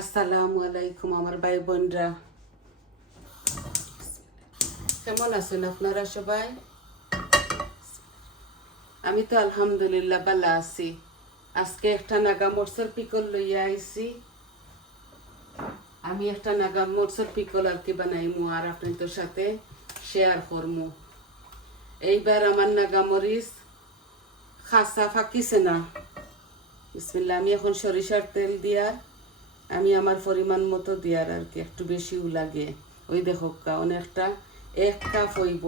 আসসালামু আলাইকুম আমার ভাই বোনরা কেমন আছেন আপনারা সবাই? আমি তো আলহামদুলিল্লাহ ভালো আছি। আজকে একটা নাগা মরসর পিকল লইয়া আইছি। আমি একটা নাগা মরসর পিকল আর কি বানাইমু আর আপনাদের সাথে শেয়ার করমু। এইবার আমার নাগা মরিচ খাসা ফাঁকিছে না। বিসমিল্লা আমি এখন সরিষার তেল দিয়ার আমি আমার পরিমাণ মতো দিয়ার আর কি, একটু বেশিও লাগে। ওই দেখো কা অনেকটা এক কাপ হইব।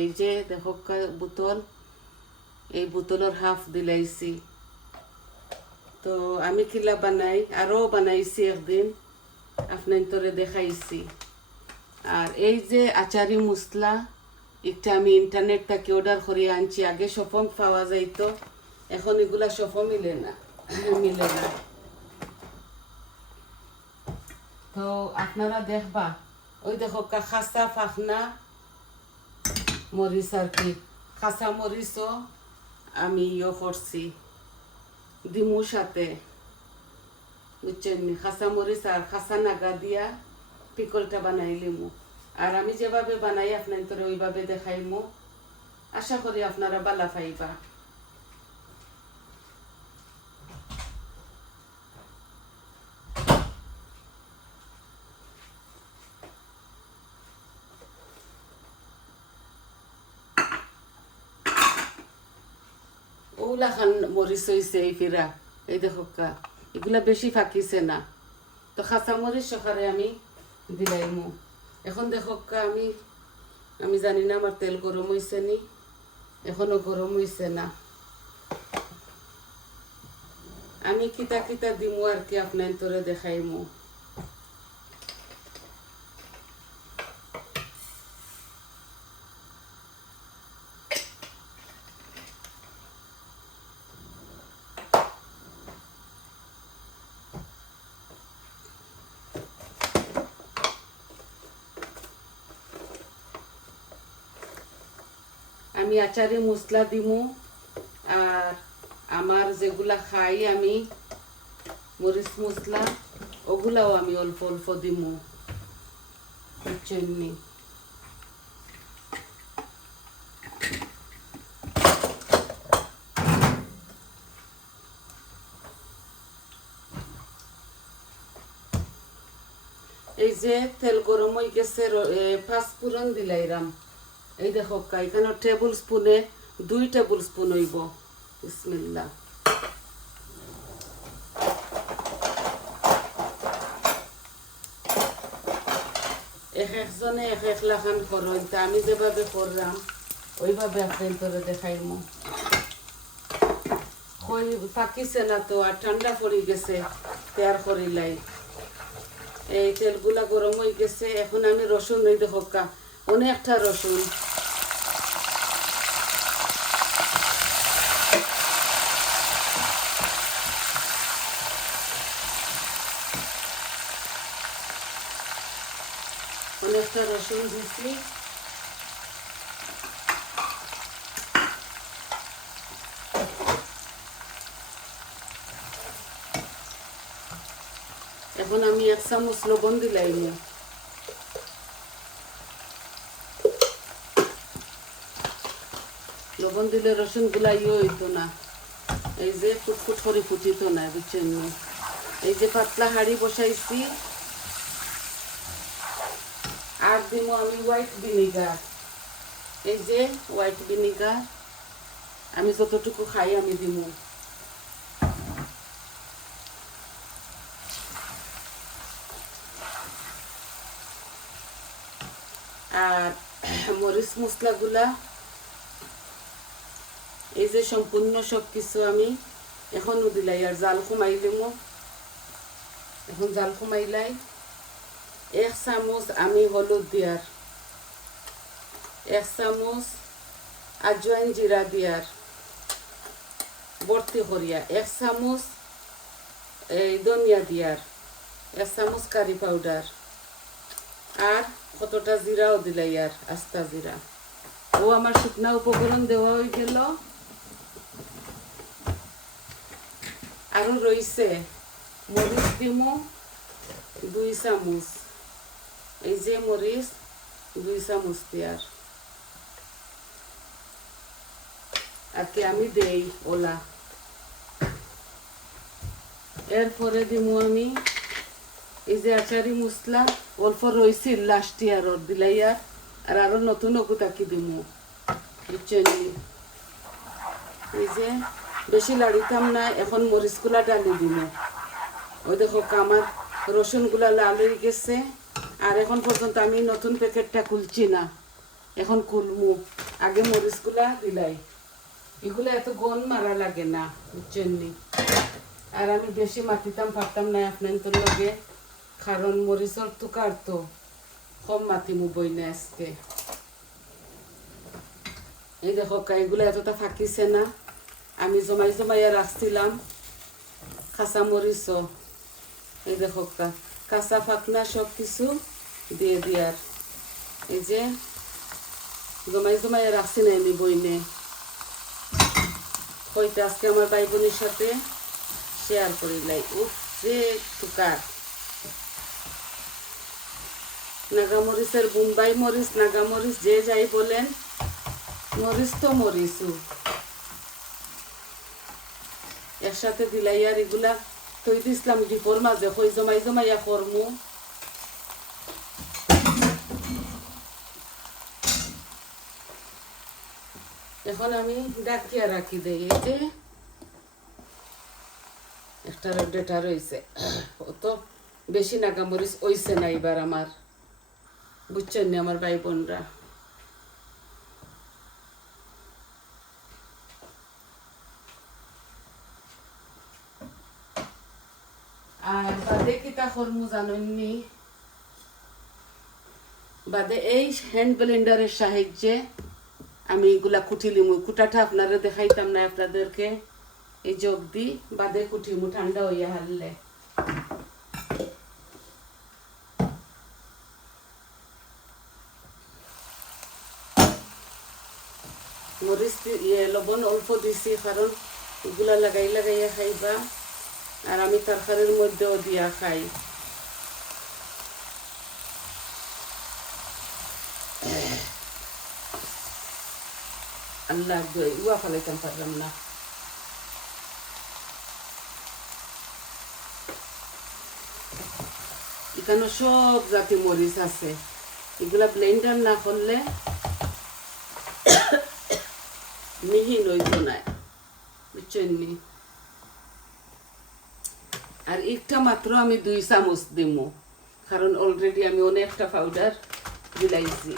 এই যে, দেখো, কা, বোতল। এই বোতলের হাফ দিলাইছি। তো আমি কিলা বানাই, আরও বানাইছি একদিন। আপনার তোরে দেখাইছি। আর এই যে আচারি মশলা একটা আমি ইন্টারনেট থেকে অর্ডার করে, আনছি। আগে সফম পাওয়া যাইতো। এখন এগুলা সফম মিলে না মিলে না। তো আপনারা দেখবা, ওই দেখো খাসা ফাখনা মরিচ আর কি। খাসা মরিচও আমি ইয়ে করছি ডিমুর সাথে। বুঝছেন খাসা মরিচ আর খাসা নাগা দিয়া পিকলটা বানাইলিমু আর আমি যেভাবে বানাই আপনার ওইভাবে দেখাইমু। আশা করি আপনারা বালা পাইবা। ওগুলা খান মরিচ হয়েছে এই ফিরা এই দেখো এগুলা বেশি ফাঁকিছে না। তো খাঁচা মরিচ সকালে আমি দিলাইমু এখন দেখো আমি আমি জানি না আমার তেল গরম হয়েছে নি। এখনও গরম হয়েছে না। আমি কিতা কিতা দিমু আর কি আপনার তোরে দেখাইমু আমি আচারে মশলা দিমু আর আমার যেগুলা খাই আমি মরিচ মশলা ওগুলাও আমি অল্প অল্প বুঝছেন নি? এই যে তেল গরম হয়ে গেছে পাঁচ ফুরন দিলাইরাম এই দেখো এখানে টেবিল স্পুনে দুই টেবিল স্পুন হইব। বিসমিল্লা এক একজনে এক এক লাখান করেন। তা আমি যেভাবে করলাম, ওইভাবে আপনার তোরে পাকিছে না তো, আর ঠান্ডা পড়ে গেছে, তৈয়ার করিলাই এই তেলগুলা গরম হয়ে গেছে, এখন আমি রসুন, এই দেখো অনেকটা রসুন। অনেকটা রসুন দিছি এখন আমি এক চামচ লবণ দিলাইম লবণ দিলে রসুনগুলা ইয়ে হইতো না এই যে ফুটফুট করে ফুটিত না বুঝছেন এই যে পাতলা হাঁড়ি বসাইছি আর দিব আমি হোয়াইট ভিনিগার এই যে হোয়াইট ভিনিগার আমি যতটুকু খাই আমি দিব আর মরিচ মশলাগুলা এই যে সম্পূর্ণ সব কিছু আমি এখনও দিলাই আর জাল কমাইলিমো এখন জাল কমাইলাই এক চামচ আমি হলুদ দিয়ার এক চামচ আজওয়াইন জিরা দিয়ার ভর্তি করিয়া এক চামচ এই ধনিয়া দিয়ার এক চামচ কারি পাউডার আর কতটা জিরাও দিলাই আর আস্তা জিরা ও আমার শুকনা উপকরণ দেওয়া হয়ে গেল আরও রইছে মরিচ দিমু দুই চামচ এই যে মরিচ দুই চামচ দিয়ার আর কি আমি দেই ওলা এরপরে আমি এই যে আচারি মশলা অল্প রয়েছিল লাস্ট ইয়ারর দিলাইয়ার আর আরও নতুন ওগুতাকি দিমু বুঝছেন এই যে বেশি লাড়িতাম না এখন মরিচগুলা ডালি দিমু ওই দেখো আমার রসুনগুলা লাল হয়ে গেছে আর এখন পর্যন্ত আমি নতুন প্যাকেটটা খুলছি না। এখন খুলমু আগে মরিচগুলা দিলাই। এগুলো এত গন মারা লাগে না, বুঝছেন? আর আমি বেশি মাতিতাম পারতাম না আপনার লগে কারণ মরিচর তো কম মাতিমু বই না আজকে। এই দেখো এগুলো এতটা ফাঁকিছে না। আমি জমাই জমাইয়া রাখছিলাম কাঁচা মরিচও। এই দেখো কাঁচা ফাঁকনা সব কিছু দিয়ে দিয়ার। এই যে, জমাই জমাইয়া রাখছি না আমি বইনে। হয়তো আজকে আমার ভাই বোনের সাথে শেয়ার করিলাই উফ যে টুকার। নাগামরিচের বোম্বাই মরিচ, নাগামরিচ যে যাই বলেন, মরিচ তো মরিচু একসাথে দিলাই আর এগুলা তৈ দিছিলাম ডিপোর মাঝে কই জমাই জমাইয়া করমু এখন আমি ডাকিয়া রাখি দেই এই একটা ডেটা রয়েছে তো বেশি নাগামরিচ ওইছে না এবার আমার বুঝছেন নি আমার ভাই বোনরা আর কিতা জানেননি বাদে এই হ্যান্ড ব্লেন্ডারের সাহায্যে আমি এগুলা কুটিলিমু কুটাটা আপনারা দেখাইতাম না আপনাদেরকে। এই যোগ দি, বাদে কুটিমু ঠান্ডা হইয়া হারলে। মরিচ ইয়ে লবণ অল্প দিছি, কারণ এগুলা লাগাই লাগাইয়া খাইবা। আর আমি তরকারির মধ্যেও দিয়া খাই। আল্লাহ উয়া এখানে সব জাতি মরিচ আছে। এগুলা মিহি নইত না, বুঝছেন? আর একটা মাত্র আমি দুই চামচ দিমু, কারণ অলরেডি আমি অনেকটা পাউডার দিলাইছি।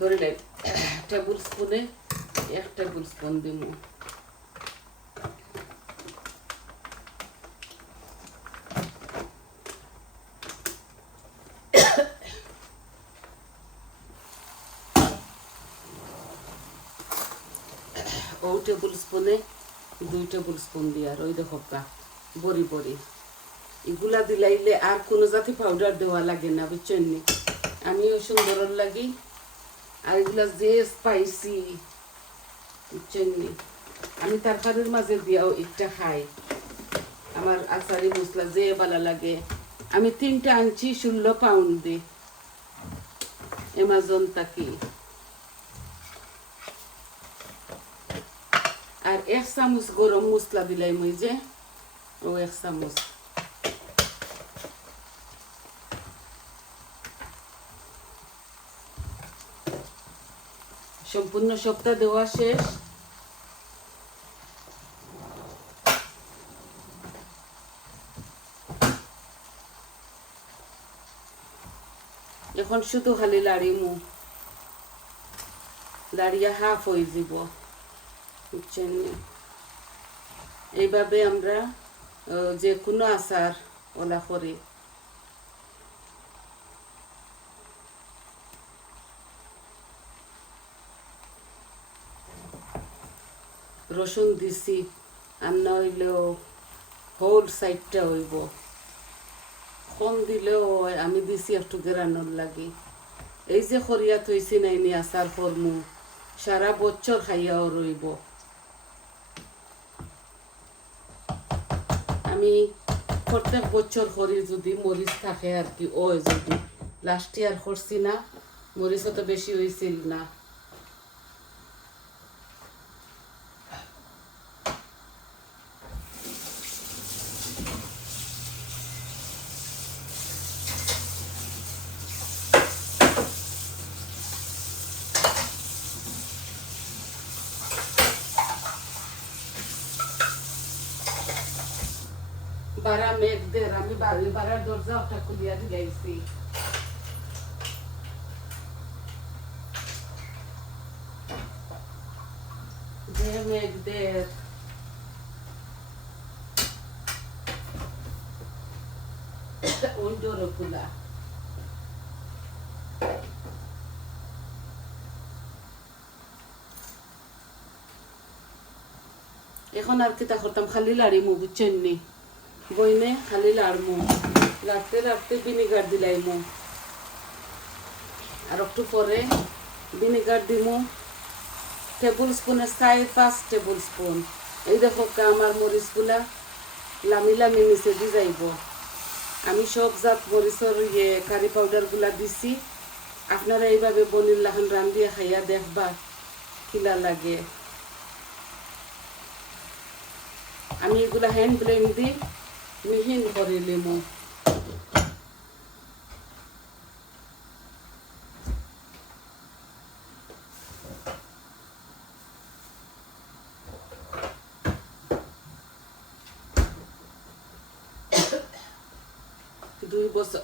ধরিলেন টেবিল স্পুনে, এক টেবিল স্পুন দিমু। ও টেবিল স্পুনে, দুই টেবিল স্পুন দিয়ার ওই দেখো কা, বড়ি বড়ি। এগুলা দিলাইলে আর কোনো জাতি পাউডার দেওয়া লাগে না, বুঝছেন নি? আমিও সুন্দর লাগি। আর এগুলা যে স্পাইসি বুঝছেন আমি তরকারির মাঝে দিয়াও একটা খাই। আমার আচারি মশলা যে ভালো লাগে। আমি তিনটা আনছি ষোলো পাউন্ড। দি অ্যামাজন তাকি। আর এক চামচ গরম মশলা দিলাই মই যে, ও এক চামচ। সম্পূর্ণ সপ্তাহ দেওয়া শেষ। এখন শুধু খালি লাড়িমু লাড়িয়া হাফ হয়ে যাব। বুঝছেন এইভাবে আমরা যে কোনো আচার ওলা করি রসুন দিছি, আর নইলেও হোল সাইডটা হইব। কম দিলেও আমি দিছি একটু গেরানোর লাগে। এই যে খরিয়া থইছি নাইনি আচার করমু সারা বছর খাইয়াও রইব। আমি প্রত্যেক বছর করি যদি মরিচ থাকে আর কি, ওই যদি। লাস্ট ইয়ার করছি না মরিচ তো বেশি হয়েছিল না। বাড়ি বাড়ার দরজা ওটা খুলিয়া দিলাইছি যে মেঘ দের উইন্ডোর খোলা এখন আর কিতা করতাম খালি লাড়িমু বুঝছেন নি বইনে খালি লাড়মু। লাড়তে লাড়তে ভিনিগার দিলাইমু। আর একটু পরে ভিনিগার দিমু। টেবিল স্পুনে চাই, পাঁচ টেবিল স্পুন। এই দেখো আমার মরিচগুলা লামি লামি নিচে দি যাইব। আমি সব জাত মরিচর ইয়ে কারি পাউডারগুলা দিছি। আপনারা এইভাবে বনির লাখান রান্ধিয়া খাইয়া দেখবা কিলা লাগে। আমি এগুলা হ্যান্ড ব্লেন্ড দি মিহিন করে লিমু দুই বছর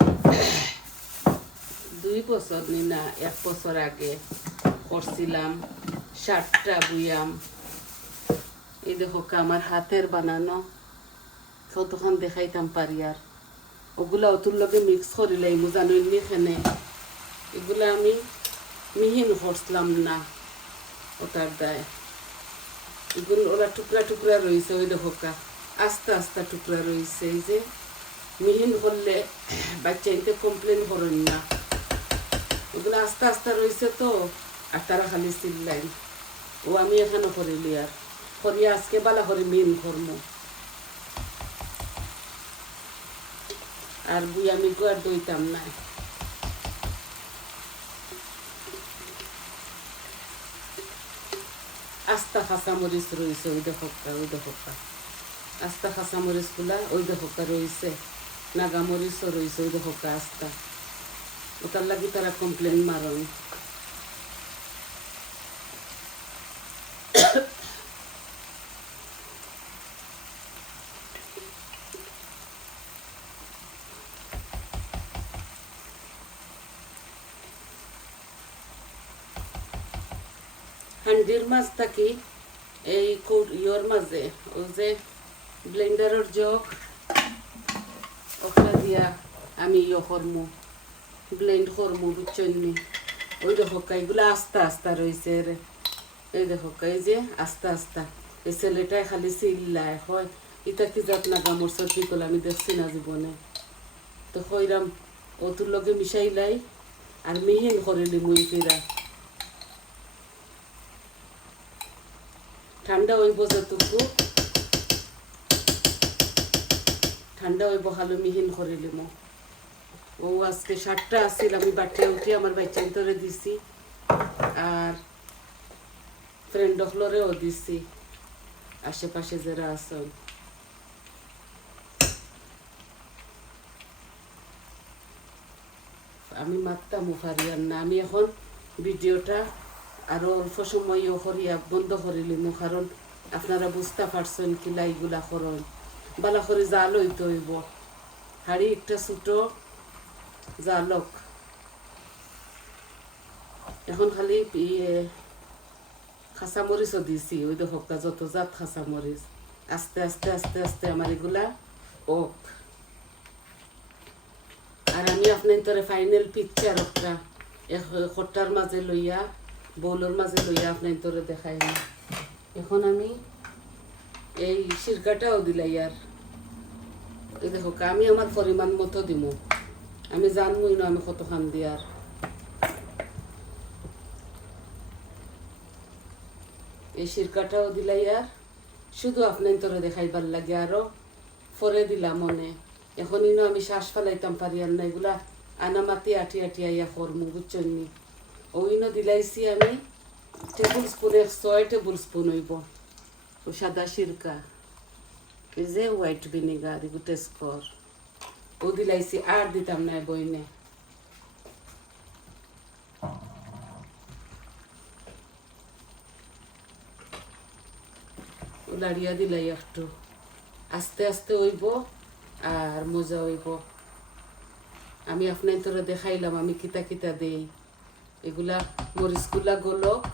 দুই বছর নি এক বছর আগে করছিলাম ষাটটা বুয়াম এই দেখো আমার হাতের বানানো। কতক্ষণ দেখাইতাম পারি আর ওগুলা অতুর লগে মিক্স করিলাই মু জানো নি খেনে এগুলা আমি মিহিন করছিলাম না ওটার দায় এগুলো ওরা টুকরা টুকরা রয়েছে ওই দেখো কা আস্তে আস্তে টুকরা রয়েছে এই যে মিহিন করলে বাচ্চা এতে কমপ্লেন করেন না ওগুলো আস্তে আস্তে রয়েছে তো আর তারা খালি চিল্লাই ও আমি এখানে করিলি আর করিয়া আজকে বালা করে মিন কর্ম আর বুই আমি আর দইতাম না। আস্তা খাসা মরিচ রয়েছে, ওই দেখকা ওই দেখকা আস্তা খাসা মরিচগুলা ওই দেখকা রয়েছে। নাগা মরিচও রয়েছে, ওই দেখকা আস্তা। ওটার লাগি তারা কমপ্লেন মারন হান্ডির মাছ থাকি এই ইয়র মাঝে ওই যে ব্লেন্ডারের জগ ওখানে দিয়া আমি ইয়ে করমু ব্লেন্ড করমু বুঝছন্নি ওই দেখো এগুলো আস্তে আস্তে রয়েছে রে এই দেখো এই যে আস্তে আস্তে এই ছেলেটাই খালি চিল্লায় হয় ইটা কি জাত না গামর সত্যি করলে আমি দেখছি না জীবনে তো কইরাম ওতুর লগে মিশাইলাই আর মিহিন করিলি মুই ফিরা ঠান্ডা হইব যেটুকু ঠান্ডা হইব ভালো মিহিন করিলিম ও, আজকে সাতটা আসছিল আমি বাটিয়া উঠি আমার বাচ্চান তোরে দিছি। আর ফ্রেন্ড হলরেও দিছি। আশেপাশে যারা আসন আমি মারতাম ফারিয়ার না আমি এখন ভিডিওটা আরও অল্প সময় ইয়ে করিয়া বন্ধ করিলিম কারণ আপনারা বুঝতে পারছেন কিলা এইগুলা করন বালা করে জাল হইতে হইব। হাড়ি একটা ছোটো জালক। এখন খালি ইয়ে খাসা মরিচও দিছি, ওই দেখো যত জাত খাসা মরিচ। আস্তে আস্তে আস্তে আস্তে আমার এগুলা ওক আর আমি আপনার তোরে ফাইনাল পিকচার একটা খট্টার মাঝে লইয়া বউলোর মাঝে লইয়া আপনার তোরে দেখাই না। এখন আমি এই সিরকাটাও দিলাই আর। এই দেখো, আমি আমার পরিমাণ মতো দিমু। আমি জানবই না আমি কত খান দিয়ার এই সিরকাটাও দিলাই আর। শুধু আপনার তোরে দেখাইবার লাগে আরও। পরে দিলাম মনে। এখন ইনো আমি শ্বাস ফেলাইতাম পারি আর না, এগুলা আনামাতি আটি আটি আইয়া করমু বুঝছেন নি? ওইনো দিলাইছি আমি টেবিল স্পুন ছয় টেবিল স্পুন হইব। ও সাদা সিরকা। যে হোয়াইট ভিনেগার এগুলো টেস্ট ও দিলাইছি, আর দিতাম না বইনে। লাড়িয়া দিলাই একটু। আস্তে আস্তে হইব আর মজা হইব। আমি আপনার তোরা দেখাইলাম, আমি কিতা কিতা দেই। এগুলা মরিচগুলা গোলক।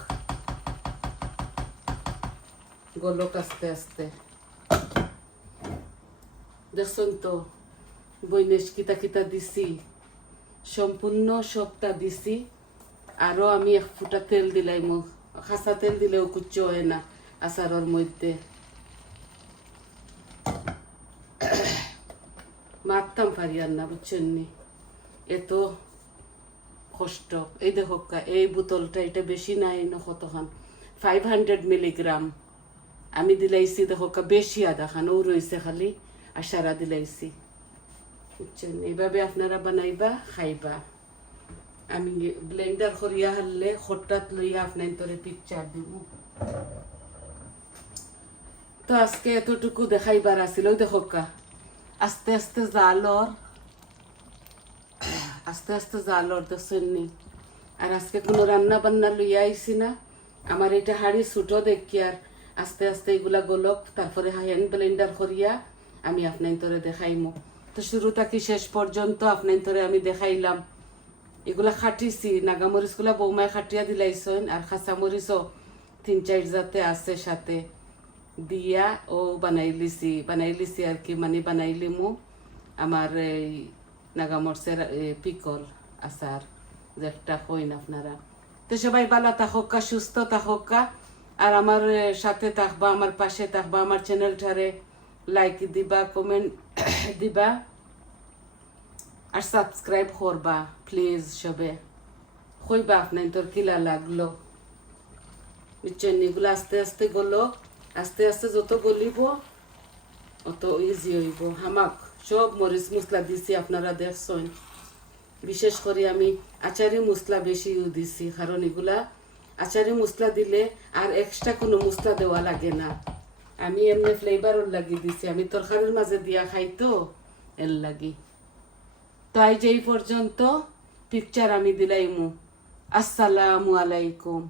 গোলক আস্তে আস্তে। দেখছেন তো বৈনেশ কিতা কিতা দিছি, সম্পূর্ণ সবটা দিছি, আরও আমি এক ফুটা তেল দিলাই মোক খাসা তেল দিলেও কুচ্চ হয় না আচারের মধ্যে। মারতাম পারি আর না, বুঝছেন এত কষ্ট। এই দেখো, এই বোতলটা, এটা বেশি নাই ন কতখান ফাইভ হান্ড্রেড মিলিগ্রাম আমি দিলাইছি, দেখো বেশি খান, ও রয়েছে খালি, আর সারা দিলাইছি। বুঝছেন? এইভাবে আপনারা বানাইবা, খাইবা। আমি ব্লেন্ডার করিয়া হারলে খট্টাত লইয়া আপনার তোরে পিকচার দিব। তো আজকে এতটুকু দেখাইবার ওই দেখো আস্তে আস্তে জালর আস্তে আস্তে জালর দেখছেননি আর আজকে কোনো রান্না বান্না লইয়া আইছি না। আমার এটা হাড়ি ছুটো দেখি আর আস্তে আস্তে এগুলা গোলক, তারপরে হ্যান্ড ব্লেন্ডার করিয়া আমি আপনার তোরে দেখাইমু। তো শুরু থাকি শেষ পর্যন্ত আপনার তোরে আমি দেখাইলাম। এগুলা খাটিছি, নাগামরিচগুলা বৌমায় খাটিয়া দিলাইছেন আর খাঁচা মরিচও তিন চার জাতে আছে সাথে। দিয়া ও বানাই লিছি বানাই লিছি আর কি মানে বানাই লিমু আমার এই নাগামরসের পিকল আচার যেটা কইন আপনারা। তো সবাই ভালো থাকা সুস্থ থাকা আর আমার সাথে থাকবা, আমার পাশে থাকবা, আমার চ্যানেলটারে লাইক দিবা কমেন্ট দিবা। আর সাবস্ক্রাইব করবা প্লিজ সবে। কইবা আপনার তোর কিলা লাগল? বুঝছেন আস্তে আস্তে গলো। আস্তে আস্তে যত গলিব, অত ইজি হইব। হামাক। সব মরিচ মশলা দিছি, আপনারা দেখছেন। বিশেষ করে আমি আচারি মশলা বেশি দিছি, কারণ এগুলা আচারি মশলা দিলে আর এক্সট্রা কোনো মশলা দেওয়া লাগে না। আমি এমনি ফ্লেভারও লাগি দিছি, আমি তরকারির মাঝে দিয়া খাই তো, এর লাগি। তো আজ এই পর্যন্ত পিকচার আমি দিলাইমু। আসসালামু আলাইকুম।